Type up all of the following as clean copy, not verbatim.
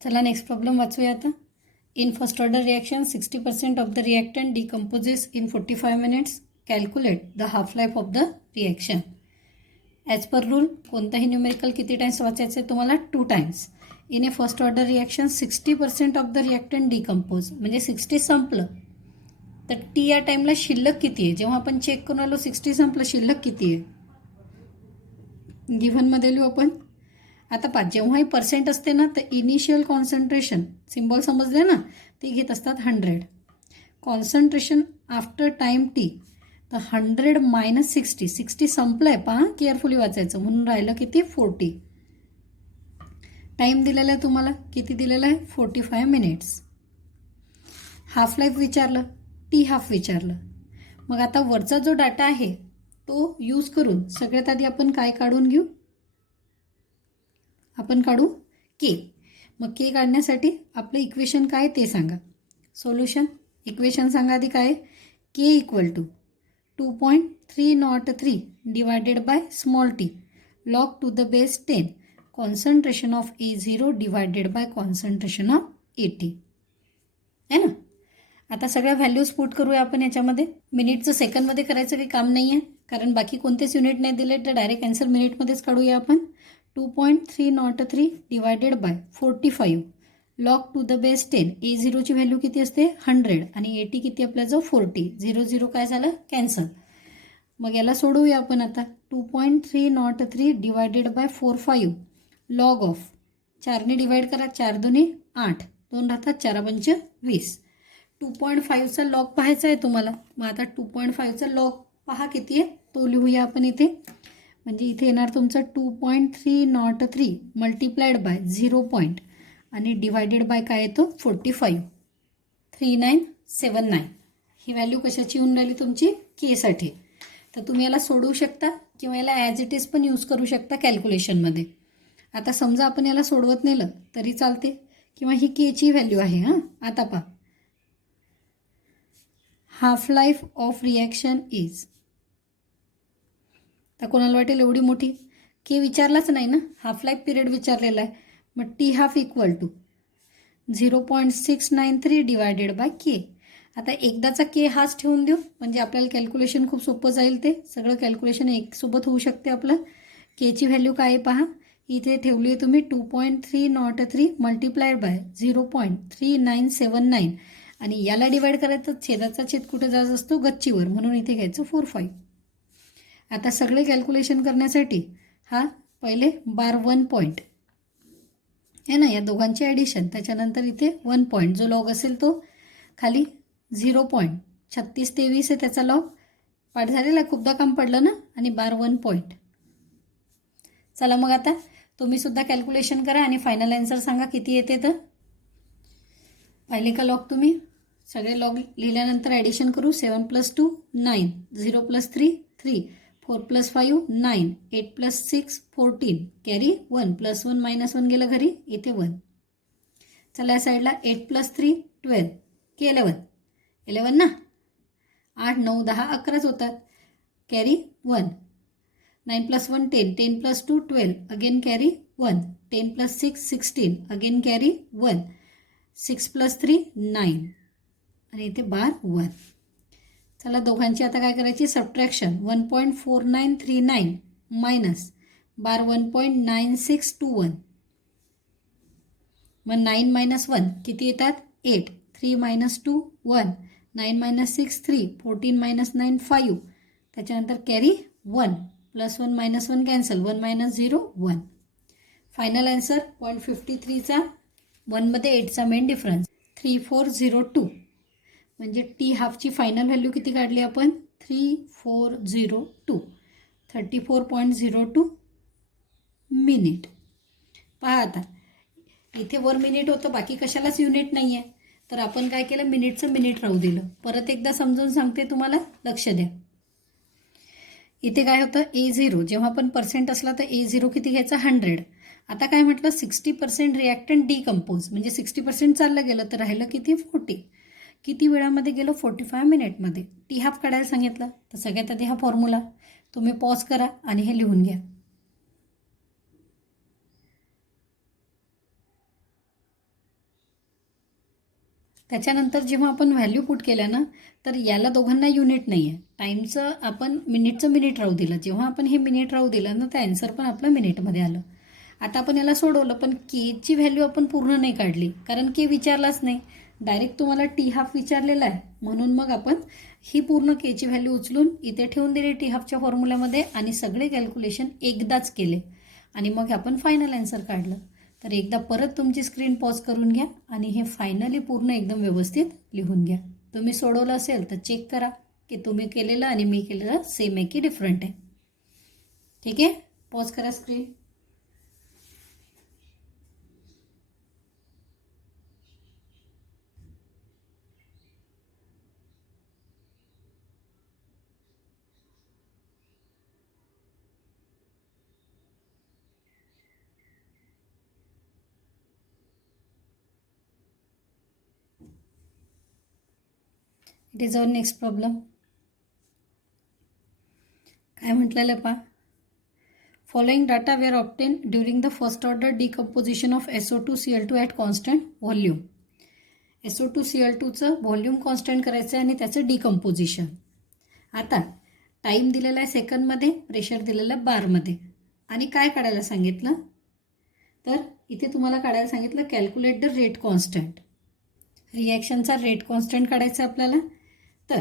चला next problem वाचूया आता. In first order reaction 60% of the reactant decomposes in 45 minutes. Calculate the half life of the reaction. As per rule कोणताही numerical किती times वाचायचं आहे तुम्हाला? 2 times. In A first order reaction 60% of the reactant decompose म्हणजे 60 संपलं तर T या टाईमला शिल्लक किती आहे? जेव्हा आपण चेक करून आलो 60 संपलं, शिल्लक किती आहे? गिव्हनमध्ये लिहू आपण. आता पहा, जेव्हाही पर्सेंट असते ना तर इनिशियल कॉन्सन्ट्रेशन सिम्बॉल समजले ना, ते घेत असतात 100. कॉन्सन्ट्रेशन आफ्टर टाईम टी तर 100 मायनस 60 संपलं आहे. पहा, केअरफुली वाचायचं. म्हणून राहिलं किती? 40. टाईम दिलेला आहे तुम्हाला, किती दिलेला आहे? 45 मिनिट्स. हाफ लाईफ विचारलं, टी हाफ विचारलं. मग आता वरचा जो डाटा आहे तो यूज करून सगळ्यात आधी आपण काय काढून घेऊ? आपण काढू के. मग के काढण्यासाठी आपलं इक्वेशन काय ते सांगा. सोल्युशन इक्वेशन सांगा आधी काय? K equal to 2.303 divided by small T log to the base 10 concentration of A0 divided by concentration of AT है ना. आता सगळ्या व्हॅल्यूज पुट करूया आपण याच्यामध्ये. मिनिटचं सेकंडमध्ये करायचं काही काम नाही आहे, कारण बाकी कोणतेच युनिट नाही दिले, तर डायरेक्ट आन्सर मिनिटमध्येच काढूया आपण. 2.303 divided by 45 log to the base 10. A0ची व्हॅल्यू किती असते? 100 आणि AT किती आपल्याजवळ? 40. 0 काय झालं? कॅन्सल. मग याला सोडवूया आपण आता. 2.303 डिवायडेड बाय 45 लॉग ऑफ 4ने डिवाइड करा. 4 2 8, 2 राहतात, 4 5 20. 2.5चा लॉग पाहायचा आहे तुम्हाला. मग आता 2.5चा लॉग पहा किती आहे तो लिहूया आपण इथे. म्हणजे इथे येणार तुमचं 2.303 मल्टिप्लाइड बाय 0 आणि डिवायडेड बाय काय येतो? 45. 3979 ही व्हॅल्यू कशाची येऊन राहिली तुमची? केसाठी. तर तुम्ही याला सोडवू शकता किंवा याला ॲज इट इज पण यूज करू शकता कॅल्क्युलेशनमध्ये. आता समजा आपण याला सोडवत नेलं तरी चालते, किंवा ही केची व्हॅल्यू आहे. हां, आता पहा, half life of reaction is. तर कोणाला वाटेल एवढी मोठी? के विचारलाच नाही ना, हाफ लाईफ पिरियड विचारलेला आहे. मग T half equal to 0.693 divided by K. आता एकदाचा के हाच ठेवून देऊ, म्हणजे आपल्याला कॅल्क्युलेशन खूप सोपं जाईल. ते सगळं कॅल्क्युलेशन एकसोबत होऊ शकते आपलं. केची व्हॅल्यू काय आहे पहा, इथे ठेवली आहे तुम्ही 2.303 मल्टिप्लाइड बाय 0.3979 आणि याला डिवाइड करायचं. छेदाचा छेद कुठे जात असतो? गच्चीवर, म्हणून इथे घ्यायचं 45. आता सगळे कॅल्क्युलेशन करण्यासाठी हा पहिले बार 1 पॉईंट आहे ना, या दोघांची ॲडिशन. त्याच्यानंतर इथे 1 पॉईंट जो लॉग असेल तो खाली 0.3623 आहे त्याचा लॉग. पाठ झालेला, खूपदा काम पडलं ना. आणि बार 1 पॉईंट. चला मग आता तुम्ही सुद्धा कॅल्क्युलेशन करा आणि फायनल आन्सर सांगा किती येते. तर पाहिले का लॉग तुम्ही? सगळे लॉग लिहिल्यानंतर ॲडिशन करू. 7 + 2 9, 0 + 3 3, 4 + 5 9, 8 + 6 14, कॅरी 1 + 1 - 1 गेलं घरी, इथे 1. चला या साईडला 8 + 3 12, के 11 ना. 8 9 10 11च होतात, carry 1. 9 + 1 10, 10 + 2 12, again carry 1. 10 + 6 16, again carry 1. 6 + 3 9 आणि इथे बार 1. चला दोघांची आता काय करायची? सबट्रॅक्शन. 1.4939 मायनस बार 1.9621. मग 9 - 1 किती येतात? 8. 3 - 2 1, 9 - 6 3, 14 - 9 5. त्याच्यानंतर कॅरी 1 + 1 - 1 कॅन्सल, 1 - 0 1. फायनल आन्सर 0.53चा 1मध्ये 8चा मेन डिफरन्स 3402. म्हणजे टी हाफची फायनल व्हॅल्यू किती काढली आपण? 3402, 34.02 मिनिट. पहा आता इथे वर मिनिट होतं, बाकी कशालाच युनिट नाही आहे, तर आपण काय केलं? मिनिटचं मिनिट राहू दिलं. परत एकदा समजून सांगते तुम्हाला, लक्ष द्या. इथे काय होतं? A0 जेव्हा पण पर्सेंट असला तर A0 किती घ्यायचा? 100. आता काय म्हटलं? 60% रिॲक्टंट डिकम्पोज म्हणजे 60% चाललं गेलं तर राहिलं किती? 40. किती वेळामध्ये गेलो? 45 मिनिटमध्ये. टी हाफ काढायला सांगितलं तर सगळ्यात आधी हा फॉर्म्युला तुम्ही पॉज करा आणि हे लिहून घ्या. त्याच्यानंतर जेव्हा आपण व्हॅल्यू पुट केल्या ना, तर याला दोघांना युनिट नाही आहे. टाईमचं आपण मिनिटचं मिनिट राहू दिलं. जेव्हा आपण हे मिनिट राहू दिलं ना, तर ॲन्सर पण आपलं मिनिटमध्ये आलं. आता आपण याला सोडवलं, पण केची व्हॅल्यू आपण पूर्ण नाही काढली, कारण के विचारलाच नाही. डायरेक्ट तुम्हाला टी हाफ विचारलेला आहे, म्हणून मग आपण ही पूर्ण केची व्हॅल्यू उचलून इथे ठेवून दिली टी हाफच्या फॉर्म्युल्यामध्ये आणि सगळे कॅल्क्युलेशन एकदाच केले आणि मग आपण फायनल आन्सर काढलं. तर एकदा परत तुमची स्क्रीन पॉज करून घ्या आणि हे फायनली पूर्ण एकदम व्यवस्थित लिहून घ्या. तुम्ही सोडवलं असेल तर चेक करा की तुम्ही केलेलं आणि मी केलेलं सेम आहे की डिफरंट आहे. ठीक आहे, पॉज करा screen. It is our next problem. काय म्हटलेलं पहा, following data were obtain during the first order decomposition of SO2Cl2 at constant volume. SO2Cl2चं व्हॉल्यूम कॉन्स्टंट करायचं आहे आणि त्याचं डिकम्पोजिशन. आता टाईम दिलेला आहे सेकंडमध्ये, प्रेशर दिलेलं आहे बारमध्ये आणि काय काढायला सांगितलं, तर इथे तुम्हाला काढायला सांगितलं कॅल्क्युलेट द रेट कॉन्स्टंट. रिॲक्शनचा रेट कॉन्स्टंट काढायचा आहे आपल्याला. तर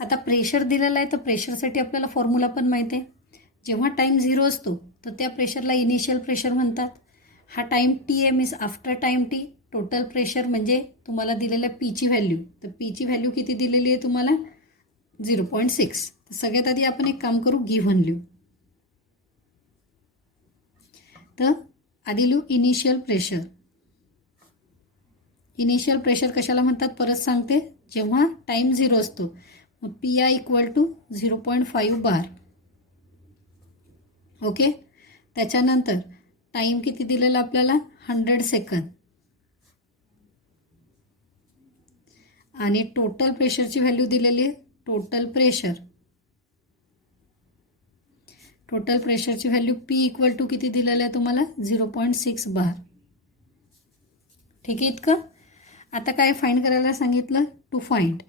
आता प्रेशर दिलेला आहे, तर प्रेशरसाठी आपल्याला फॉर्म्युला पण माहिती आहे. जेव्हा टाईम 0 असतो तर त्या प्रेशरला इनिशियल प्रेशर म्हणतात. हा टाईम टी आहे, means after time T. Total pressure म्हणजे तुम्हाला दिलेल्या पीची व्हॅल्यू, तर पीची व्हॅल्यू किती दिलेली आहे तुम्हाला 0.6. तर सगळ्यात आधी आपण एक काम करू, गिव्हन लिहू. तर आधी लिहू इनिशियल प्रेशर. इनिशियल प्रेशर कशाला म्हणतात परत सांगते, जेव्हा टाईम 0 असतो. मग PI = 0.5 बार. ओके, त्याच्यानंतर टाईम किती दिलेला आपल्याला 100 सेकंद आणि टोटल प्रेशरची व्हॅल्यू दिलेली आहे. टोटल प्रेशरची व्हॅल्यू P = किती दिलेलं आहे तुम्हाला 0.6 बार. ठीक आहे इतकं. आता काय फाइंड करायला सांगितलं, to find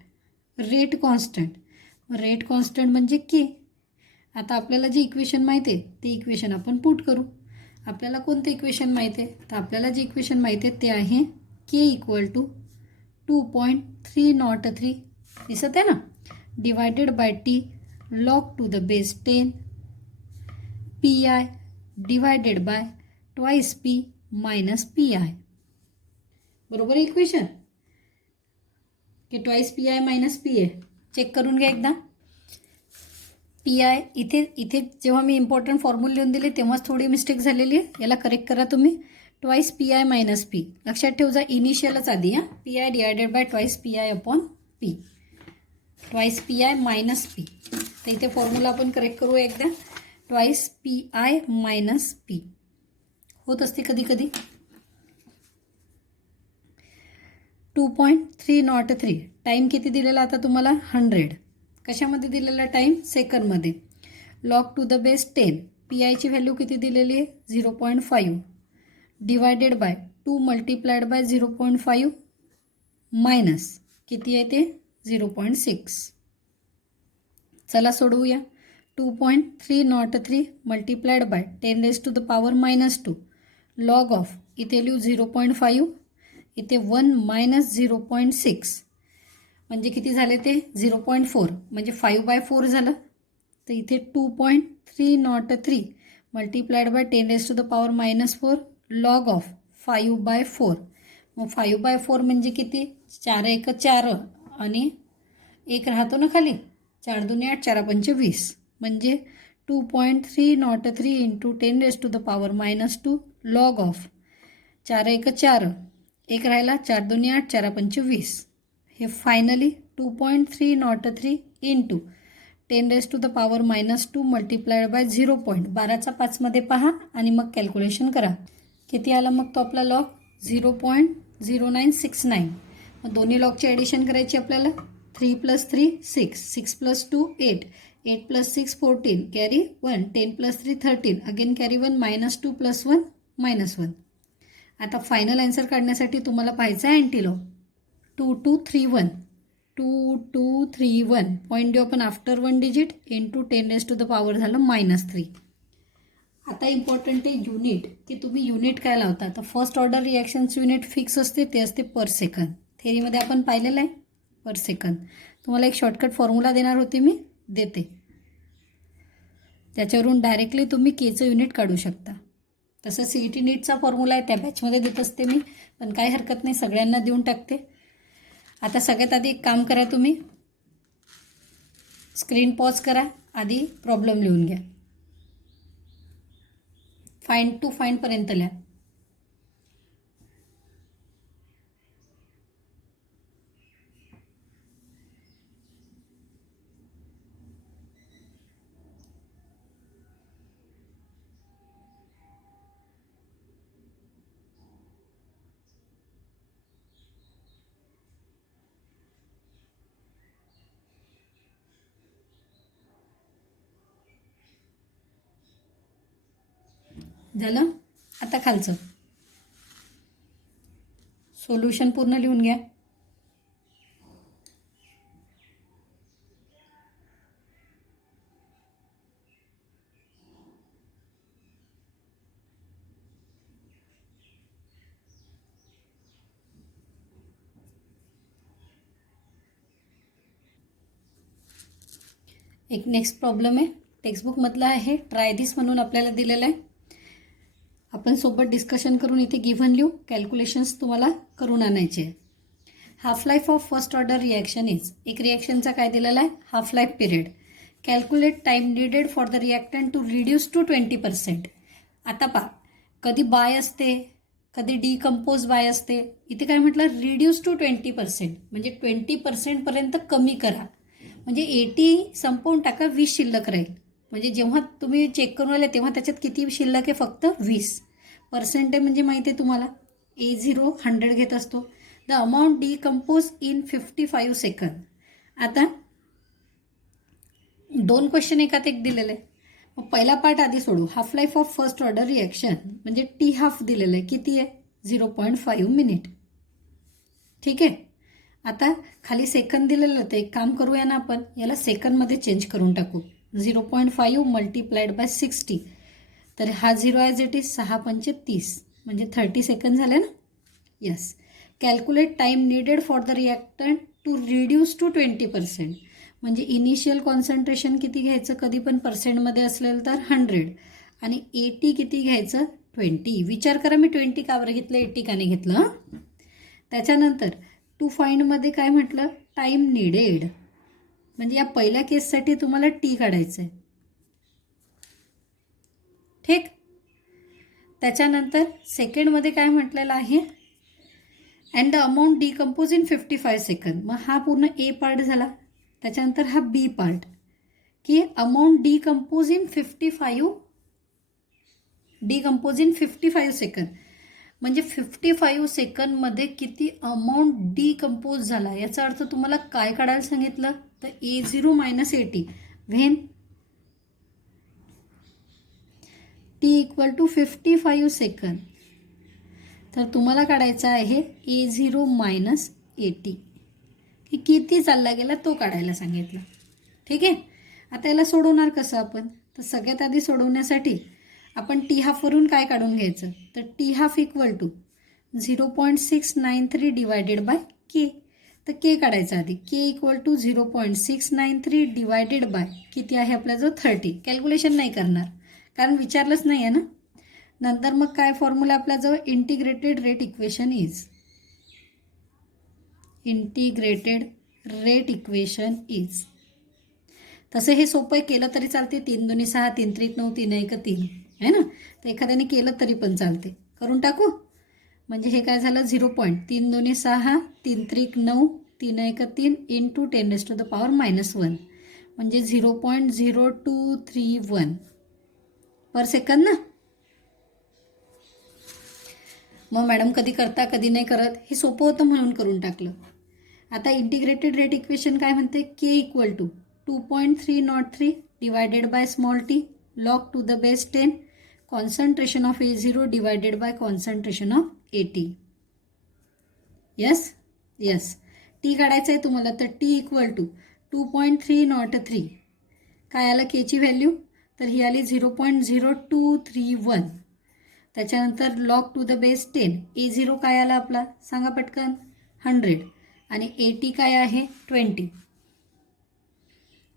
rate constant. Rate constant म्हणजे के. आता आपल्याला जी इक्वेशन माहिती आहे ते इक्वेशन आपण पुट करू. आपल्याला कोणतं इक्वेशन माहिती आहे, तर आपल्याला जे इक्वेशन माहिती आहे ते आहे के = 2.303 दिसत आहे ना, divided by T log to the base 10 PI divided by twice P minus PI. बरोबर आहे इक्वेशन, की twice PI minus PA. Check करून घ्या एकदा. PI इथे जेव्हा मी इम्पॉर्टंट फॉर्म्युला लिहून दिले तेव्हाच थोडी मिस्टेक झालेली आहे, याला करेक्ट करा तुम्ही. ट्वाइस PI मायनस P लक्षात ठेव जा, इनिशियलच आधी हां. PI divided by twice PI upon P. Twice PI minus P. तर इथे फॉर्म्युला आपण करेक्ट करू एकदा. ट्वाइस PI मायनस P होत असते कधी कधी. 2.303. टाईम किती दिलेला आता तुम्हाला 100. कशामध्ये दिलेला टाईम सेकंडमध्ये. log to the base 10. PIची व्हॅल्यू किती दिलेली आहे 0.5 divided by 2 multiplied by 0.5 minus किती आहे ते 0.6. चला सोडवूया. 2.303 मल्टिप्लाइड बाय 10⁻⁻2 लॉग ऑफ इथे लिहू 0.5, इथे 1 मायनस 0.6 म्हणजे किती झाले ते 0.4 म्हणजे 5/4 झालं. तर इथे 2.303 मल्टिप्लाइड बाय 10⁻⁻4 लॉग ऑफ 5/4. मग 5/4 म्हणजे किती 4 1 4 आणि 1 राहतो ना खाली, 4 2 8 4 5 20 म्हणजे 2.303 इंटू 10⁻⁻2 लॉग ऑफ 4 1 4 1 राहिला 4 2 8 4 5 20. हे फायनली 2.303 इंटू 10⁻⁻2 मल्टिप्लाइड बाय 0.12मध्ये पहा आणि मग कॅल्क्युलेशन करा. किती आला मग तो आपला लॉग 0.0969. मग दोन्ही लॉगची ॲडिशन करायची आपल्याला. 3 + 3 6, 6 + 2 8, 8 + 6 14, कॅरी 1, 10 + 3 13, अगेन कॅरी 1, -2 + 1 -1. आता फायनल आन्सर काढण्यासाठी तुम्हाला पाहायचं आहे अँटीलॉग. 2231 2231 पॉईंट देऊ आपण आफ्टर 1 डिजिट इंटू 10⁻³ झालं -3. आता इम्पॉर्टंट आहे युनिट, की तुम्ही युनिट काय लावता. तर फर्स्ट ऑर्डर रिॲक्शनचं युनिट फिक्स असते, ते असते पर सेकंद. थेरीमध्ये आपण पाहिलेलं आहे पर सेकंद. तुम्हाला एक शॉर्टकट फॉर्म्युला देणार होते, मी देते. त्याच्यावरून डायरेक्टली तुम्ही केचं युनिट काढू शकता. तसं CET नीटचा फॉर्म्युला आहे, त्या बॅचमध्ये देत असते मी, पण काही हरकत नाही, सगळ्यांना देऊन टाकते. आता सगळ्यात आधी एक काम करा, तुम्ही स्क्रीन पॉज करा, आधी प्रॉब्लेम लिहून घ्या. फाइंड टू फाइंडपर्यंत लिहा. झालं. आता खालचं सोल्युशन पूर्ण लिहून घ्या. एक नेक्स्ट प्रॉब्लेम आहे, टेक्स्टबुकमधला आहे, ट्राय दिस म्हणून आपल्याला दिलेला आहे. आपण सोबत डिस्कशन करून इथे गिव्हन लिहू, कॅल्क्युलेशन्स तुम्हाला करून आणायचे. Half life of first order reaction is, एक रिॲक्शनचा काय दिलेला आहे, half life period. Calculate time needed for the reactant to reduce to 20%. आता पहा, कधी बाय असते, कधी डिकम्पोज बाय असते. इथे काय म्हटलं, रिड्यूस टू 20%, म्हणजे 20% कमी करा. म्हणजे 80 संपवून टाका, 20 शिल्लक राहील. म्हणजे जेव्हा तुम्ही चेक करून आले तेव्हा त्याच्यात किती शिल्लक आहे, फक्त 20%. आहे म्हणजे माहिती आहे तुम्हाला, A0 100 घेत असतो. The amount decompose in 55 second. आता 2 क्वेश्चन एकात एक दिलेले आहे. मग पहिला पार्ट आधी सोडू. Half life of first order reaction म्हणजे T हाफ दिलेलं आहे, किती आहे, 0.5 मिनिट. ठीक आहे. आता खाली सेकंद दिलेलं होतं, एक काम करूया ना, आपण याला सेकंदमध्ये चेंज करून टाकू. 0.5 मल्टिप्लाइड बाय 60, तर हा 0 ॲज इट इज, 6 पंचे 30, म्हणजे 30 सेकंद झाले ना. Yes. Calculate time needed for the reactant to reduce to 20%. म्हणजे इनिशियल कॉन्सन्ट्रेशन किती घ्यायचं, कधी पण पर्सेंटमध्ये असलेलं तर 100, आणि 80 किती घ्यायचं, 20. विचार करा, मी 20 का बरं घेतलं, 80 का नाही घेतलं. त्याच्यानंतर टू फाइंडमध्ये काय म्हटलं, टाईम निडेड, म्हणजे या पहिल्या केससाठी तुम्हाला T काढायचं आहे. ठीक. त्याच्यानंतर सेकंडमध्ये काय म्हटलेलं आहे, and the amount decompose in 55 second. मग हा पूर्ण A पार्ट झाला. त्याच्यानंतर हा B पार्ट, की अमाऊंट डिकम्पोज इन 55 सेकंद. म्हणजे 55 सेकंदमध्ये किती अमाऊंट डिकम्पोज झाला, याचा अर्थ तुम्हाला काय काढायला सांगितलं, तर A0 - 80 व्हेन T = 55 सेकंद. तर तुम्हाला काढायचा आहे A0 - 80, की किती चालला गेला तो काढायला सांगितलं. ठीक आहे. आता याला सोडवणार कसं आपण, तर सगळ्यात आधी सोडवण्यासाठी आपण T हाफवरून काय काढून घ्यायचं, तर T half = 0.693 divided bye K. तर K काढायचा आधी. K = 0.693 डिवायडेड बाय किती आहे आपला जो 30. कॅल्क्युलेशन नाही करणार, कारण विचारलंच नाही आहे ना. नंतर मग काय फॉर्म्युला आपल्याजवळ, integrated rate equation is. Integrated rate equation is. तसं हे सोपं केलं तरी चालते. 3 2 6, 3 3 9, 3 1 3 आहे ना. तर एखाद्याने केलं तरी पण चालते. करून टाकू. म्हणजे हे काय झालं, 0.3 2 6, 3 3 9, 3 1 3 इंटू 10⁻⁻1, म्हणजे 0.0231 पर सेकंद ना. मग मॅडम कधी करता कधी नाही करत, हे सोपं होतं म्हणून करून टाकलं. आता इंटिग्रेटेड रेट इक्वेशन काय म्हणते, K = 2.303 divided by small t log to the base 10 concentration of A0 divided by concentration of AT. Yes. T काढायचं आहे तुम्हाला, तर टी इक्वल टू 2.303. काय आलं केची व्हॅल्यू, तर ही आली 0.0231. त्याच्यानंतर log to the base 10. A0 काय आला आपला सांगा पटकन, 100. आणि AT काय आहे 20.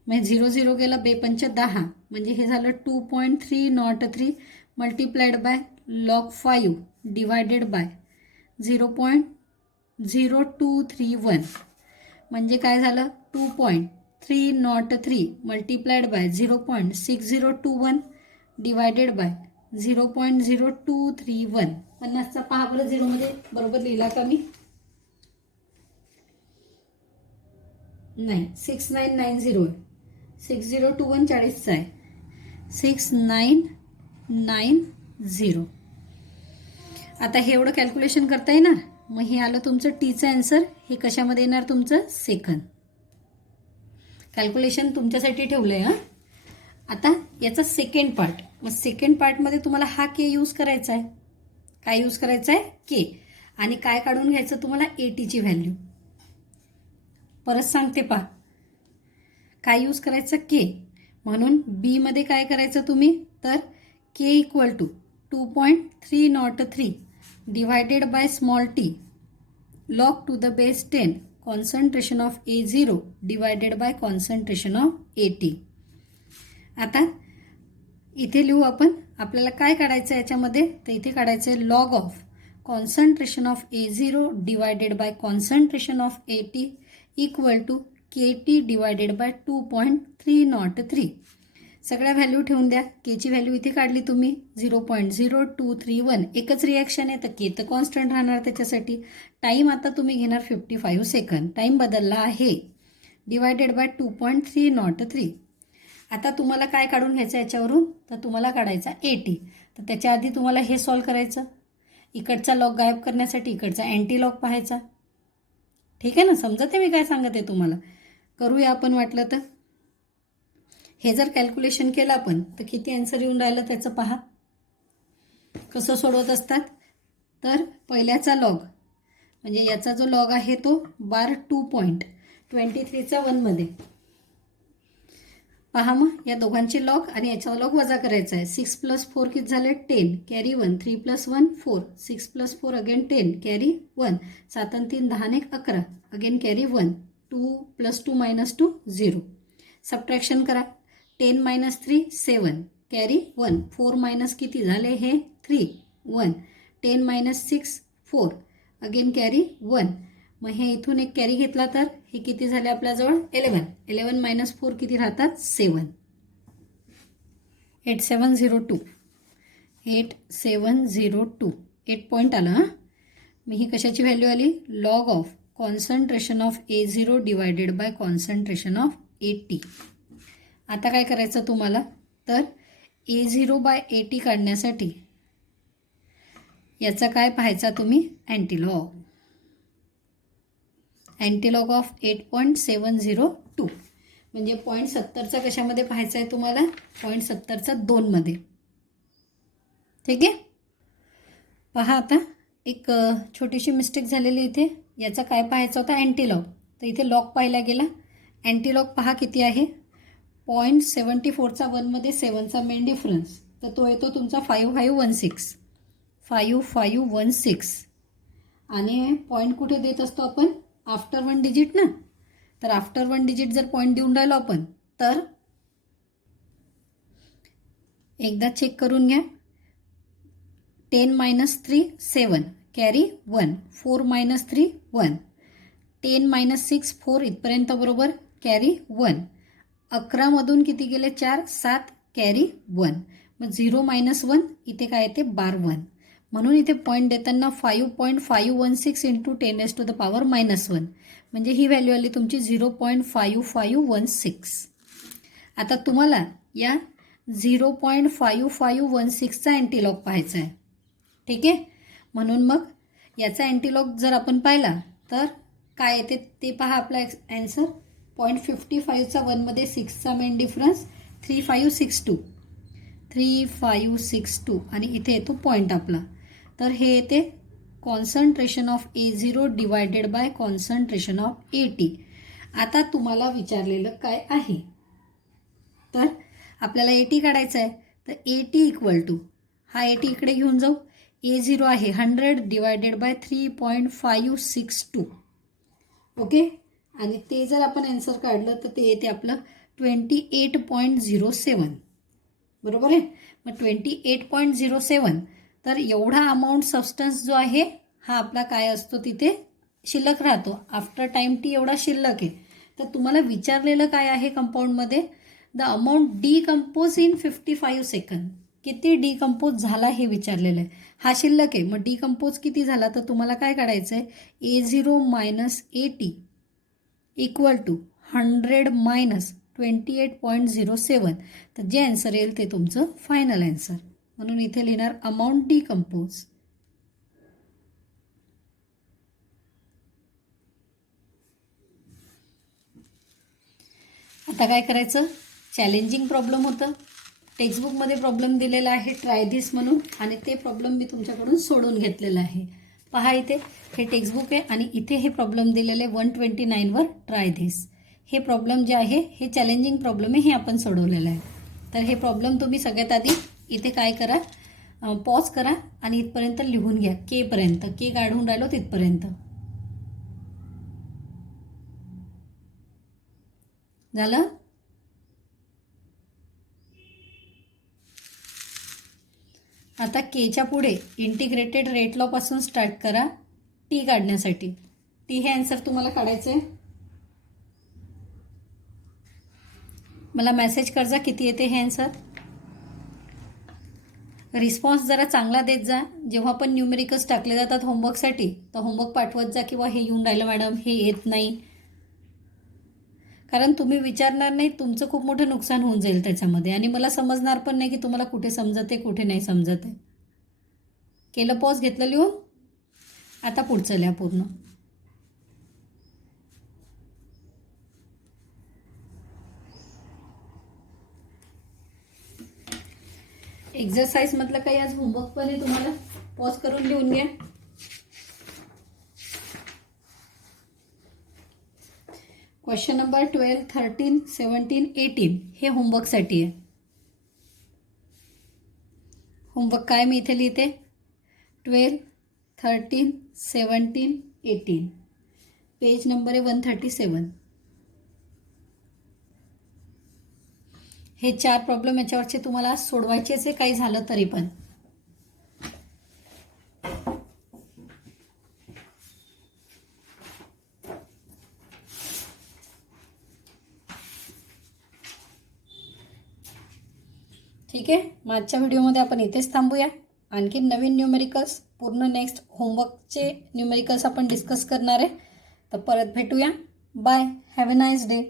म्हणजे 0 0 गेला, 2 पंच 10, म्हणजे हे झालं 2.303 multiplied by log 5 divided by 0.0231. म्हणजे काय झालं 2.303 मल्टिप्लाइड बाय 0.6021 डिवायडेड बाय 0.0231. 50चा पहा बरं 0 मध्ये बरोबर लिहिला का मी, नाही 6990 आहे. 6021 40चा आहे, 6990. आता हे एवढं कॅल्क्युलेशन करता येणार. मग हे आलं तुमचं टीचं आन्सर. हे कशामध्ये येणार तुमचं सेकंड. कॅल्क्युलेशन तुमच्यासाठी ठेवलं आहे. आता याचा सेकंड पार्ट. मग सेकंड पार्टमध्ये तुम्हाला हा के यूज करायचा आहे. काय यूज करायचा आहे के. आणि काय काढून घ्यायचं तुम्हाला एटीची व्हॅल्यू. परत सांगते पहा, काय यूज करायचं के. म्हणून बी मध्ये काय करायचं तुम्ही, तर K equal to 2.303 divided by small T log to the base 10 concentration of A0 divided by concentration of AT. आता इथे लिहू आपण, आपल्याला काय काढायचं याच्यामध्ये, तर इथे काढायचं आहे log of concentration of A0 divided by concentration of AT equal to KT divided by 2.303. सगळ्या व्हॅल्यू ठेवून द्या. केची व्हॅल्यू इथे काढली तुम्ही 0.0231. एकच रिॲक्शन आहे तर के तर कॉन्स्टंट राहणार त्याच्यासाठी. टाईम आता तुम्ही घेणार 55 सेकंद. टाईम बदलला आहे. Divided by 2.303. आता तुम्हाला काय काढून घ्यायचं याच्यावरून, तर तुम्हाला काढायचा AT. तर त्याच्या आधी तुम्हाला हे सॉल्व करायचं. इकडचा लॉग गायब करण्यासाठी इकडचा अँटी लॉग पाहायचा. ठीक आहे ना, समजते मी काय सांगते तुम्हाला. करूया आपण वाटलं तर. हे जर कॅल्क्युलेशन केलं आपण तर किती आन्सर येऊन राहिलं त्याचं पहा. कसं सोडवत असतात, तर पहिल्याचा लॉग म्हणजे याचा जो लॉग आहे तो बार 2.23चा 1 मध्ये पहा. मग या दोघांचे लॉग आणि याचा लॉग वजा करायचा आहे. 6 + 4 किती झाले 10 कॅरी 1. 3 + 1 4. 6 + 4 again 10 carry 1. 7 आणि 3 10 आणि 11 अगेन कॅरी 1. 2 + 2 - 2 0. सबट्रॅक्शन करा. 10 - 3 7 कॅरी 1. 4 मायनस किती झाले हे 3 1. 10 - 6 4 अगेन कॅरी 1. मग हे इथून एक कॅरी घेतला तर हे किती झाले आपल्याजवळ 11. 11 - 4 किती राहतात 7. 8702. 8702. 8 पॉईंट आलं. हां, मग ही कशाची व्हॅल्यू आली, log of concentration of A0 divided by concentration of AT. आता काय करायचं तुम्हाला, तर A0 बाय AT काढण्यासाठी याचा काय पाहायचा तुम्ही अँटीलॉग. अँटीलॉग ऑफ 8.702 म्हणजे 0.70चा कशामध्ये पाहायचा आहे तुम्हाला, 0.70चा 2 मध्ये. ठीक आहे. पहा आता एक छोटीशी मिस्टेक झालेली इथे. याचा काय पाहायचा होता अँटीलॉग, तर इथे लॉग पाहिला गेला. अँटीलॉग पहा किती आहे 0.74चा 1 मध्ये 7चा मेन डिफरन्स, तर तो येतो तुमचा 5516. 5516. आणि पॉईंट कुठे देत असतो आपण, आफ्टर 1 डिजिट ना. तर आफ्टर 1 डिजिट जर पॉईंट देऊन राहिलो आपण तर एकदा चेक करून घ्या. 10 - 3 7 कॅरी 1. 4 - 3 1. 10 - 6 4 इथपर्यंत बरोबर कॅरी 1. 11 मधून किती गेले 4 7 कॅरी 1. मग 0 - 1 इथे काय येते बार 1. म्हणून इथे पॉईंट देताना 5.516 × 10⁻⁻1 म्हणजे ही व्हॅल्यू आली तुमची 0.5516. आता तुम्हाला या 0.5516चा अँटीलॉग पाहायचा आहे. ठीक आहे. म्हणून मग याचा अँटीलॉग जर आपण पाहिला तर काय येते ते पहा. आपला आन्सर 0.55चा 1 मध्ये 6चा मेन डिफरन्स 3562. 3562 आणि इथे येतो पॉईंट आपला. तर हे येते concentration of A0 divided by concentration of AT. आता तुम्हाला विचारलेलं काय आहे, तर आपल्याला AT काढायचं आहे. तर AT इक्वल टू, हा AT इकडे घेऊन जाऊ. A0 आहे 100 डिवायडेड बाय 3.562. ओके, आणि ते जर आपण आन्सर काढलं तर ते येते आपलं 28.07. बरोबर आहे. मग 28.07, तर एवढा अमाऊंट सबस्टन्स जो आहे हा आपला काय असतो तिथे शिल्लक राहतो. आफ्टर टाइम टी एवढा शिल्लक आहे. तर तुम्हाला विचारलेलं काय आहे कंपाऊंडमध्ये, the amount decompose in 55 second. किती डिकम्पोज झाला हे विचारलेलं आहे. हा शिल्लक आहे, मग डिकम्पोज किती झाला तर तुम्हाला काय काढायचं आहे, A0 minus AT equal to 100 minus 28.07. तर जे आन्सर येईल ते तुमचं फायनल आन्सर. म्हणून इथे लिहिणार अमाऊंट डिकम्पोज. आता काय करायचं, चॅलेंजिंग प्रॉब्लेम होतं. टेक्स्टबुकमध्ये प्रॉब्लेम दिलेला आहे ट्राय धिस म्हणून, आणि ते प्रॉब्लेम मी तुमच्याकडून सोडून घेतलेलं आहे. पहा इथे हे टेक्स्टबुक आहे आणि इथे हे प्रॉब्लेम दिलेले 129वर ट्राय धिस. हे प्रॉब्लेम जे आहे हे चॅलेंजिंग प्रॉब्लेम आहे, हे आपण सोडवलेलं आहे. तर हे प्रॉब्लेम तुम्ही सगळ्यात आधी इथे काय करा, पॉज करा आणि इथपर्यंत लिहून घ्या, केपर्यंत, के काढून राहिलो तिथपर्यंत. झालं. आता केच्या पुढे इंटिग्रेटेड रेट लॉ पासून स्टार्ट करा टी काढण्यासाठी. टी हे आन्सर तुम्हाला काढायचं आहे. मला मेसेज करजा किती येते हे आन्सर. रिस्पॉन्स जरा चांगला देत जा. जेव्हा पण न्यूमेरिकल्स टाकले जातात होमवर्कसाठी तर होमवर्क पाठवत जा, किंवा हे येऊन राहिलं मॅडम हे येत नाही. कारण तुम्ही विचारणार नाही, तुमचं खूप मोठं नुकसान होऊन जाईल त्याच्यामध्ये, आणि मला समजणार पण नाही की तुम्हाला कुठे समजते कुठे नाही समजत आहे. केलं पॉज, घेतलं लिहून. आता पुढचं लिहा पूर्ण. एक्झरसाइज मधलं काही आज होमवर्क पण आहे तुम्हाला, पॉज करून लिहून घ्या. क्वेश्चन नंबर 12, 13, 17, 18 हे होमवर्कसाठी आहे. होमवर्क काय मी इथे लिहिते, 12, 13, 17, 18. पेज नंबर आहे 137. हे 4 प्रॉब्लेम याच्यावरचे तुम्हाला सोडवायचेच आहे, काही झालं तरी पण. ठीक आहे, मग आजच्या व्हिडिओमध्ये आपण इथेच थांबूया. आणखी नवीन न्यूमेरिकल्स, पूर्ण नेक्स्ट होमवर्कचे न्यूमेरिकल्स आपण डिस्कस करणार आहे. तर परत भेटूया. Bye, have a nice day.